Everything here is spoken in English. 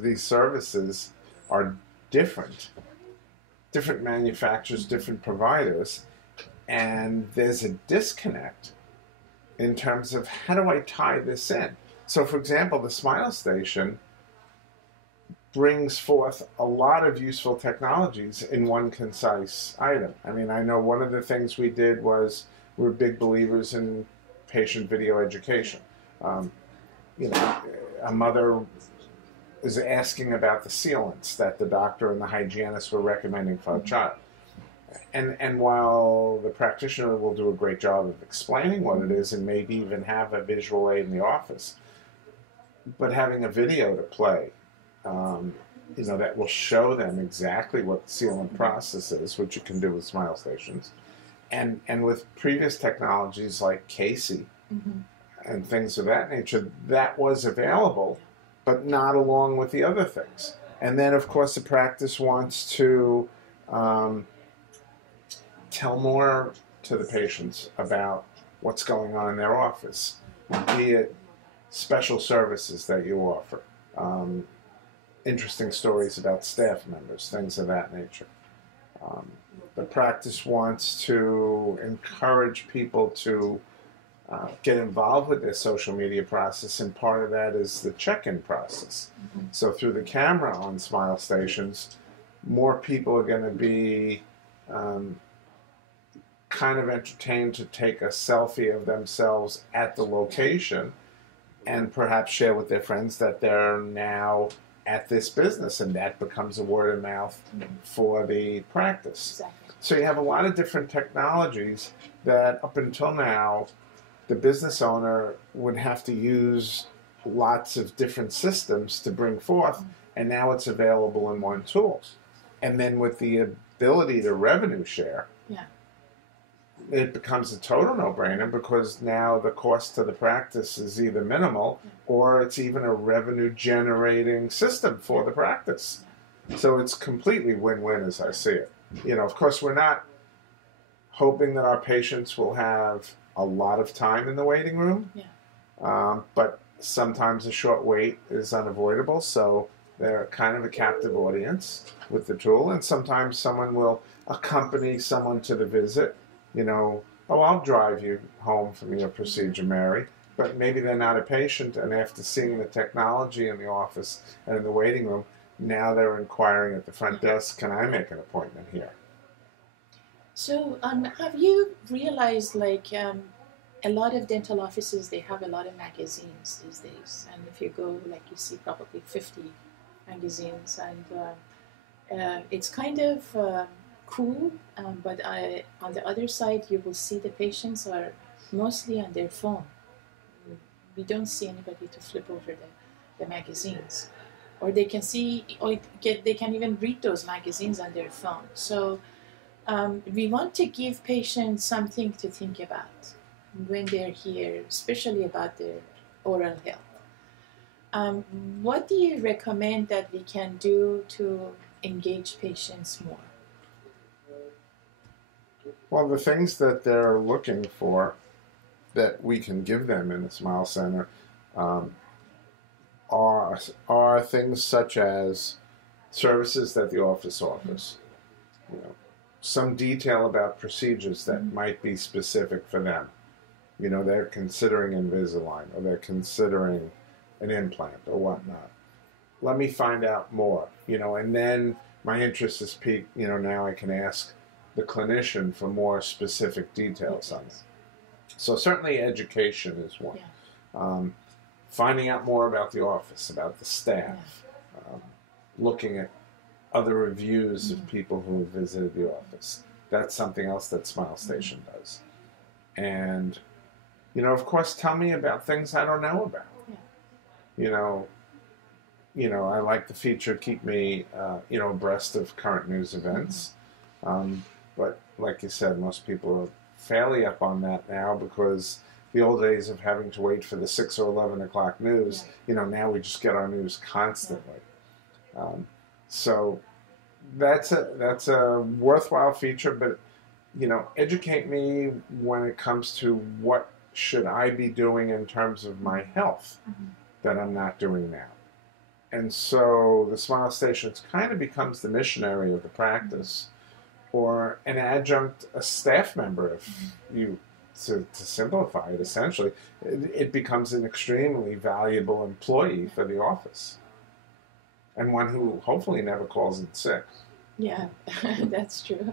these services are different, different manufacturers, different providers, and there's a disconnect in terms of how do I tie this in. So, for example, the Smile Station brings forth a lot of useful technologies in one concise item. I mean, I know one of the things we did was we're big believers in patient video education. Um, a mother is asking about the sealants that the doctor and the hygienist were recommending for a child. And while the practitioner will do a great job of explaining what it is and maybe even have a visual aid in the office, but having a video to play, that will show them exactly what the sealant process is, which you can do with Smile Stations, and with previous technologies like Casey and things of that nature, that was available, but not along with the other things. And then, of course, the practice wants to tell more to the patients about what's going on in their office, be it special services that you offer, interesting stories about staff members, things of that nature. The practice wants to encourage people to get involved with their social media process, and part of that is the check-in process. So through the camera on Smile Stations, more people are going to be kind of entertained to take a selfie of themselves at the location and perhaps share with their friends that they're now at this business, and that becomes a word of mouth for the practice. Exactly. So you have a lot of different technologies that up until now the business owner would have to use lots of different systems to bring forth, and now it's available in one tool. And then with the ability to revenue share, it becomes a total no-brainer, because now the cost to the practice is either minimal or it's even a revenue-generating system for the practice. So it's completely win-win as I see it. Of course, we're not hoping that our patients will have a lot of time in the waiting room, but sometimes a short wait is unavoidable, so they're kind of a captive audience with the tool, and sometimes someone will accompany someone to the visit. I'll drive you home from your procedure, Mary, but maybe they're not a patient, and after seeing the technology in the office and in the waiting room, now they're inquiring at the front desk, can I make an appointment here? So have you realized, a lot of dental offices, they have a lot of magazines these days, and if you go, you see probably 50 magazines, and it's kind of cool, but on the other side, you will see the patients are mostly on their phone. We don't see anybody to flip over the magazines, or they can see, or they can even read those magazines on their phone. So we want to give patients something to think about when they're here, especially about their oral health. What do you recommend that we can do to engage patients more? Well, the things that they're looking for that we can give them in the Smile Center are things such as services that the office offers. Some detail about procedures that might be specific for them. They're considering Invisalign, or they're considering an implant or whatnot. Let me find out more, and then my interest is piqued. Now I can ask the clinician for more specific details on it. So certainly education is one. Finding out more about the office, about the staff, looking at other reviews of people who have visited the office. That's something else that Smile Station does. And, of course, tell me about things I don't know about. I like the feature, keep me, abreast of current news events. But like you said, most people are fairly up on that now, because the old days of having to wait for the 6 or 11 o'clock news, now we just get our news constantly. So that's a worthwhile feature, but educate me when it comes to what should I be doing in terms of my health that I'm not doing now. And so the Smile Stations kind of becomes the missionary of the practice, or an adjunct, a staff member, if you, to simplify it essentially, it becomes an extremely valuable employee for the office, and one who hopefully never calls in sick. Yeah, that's true.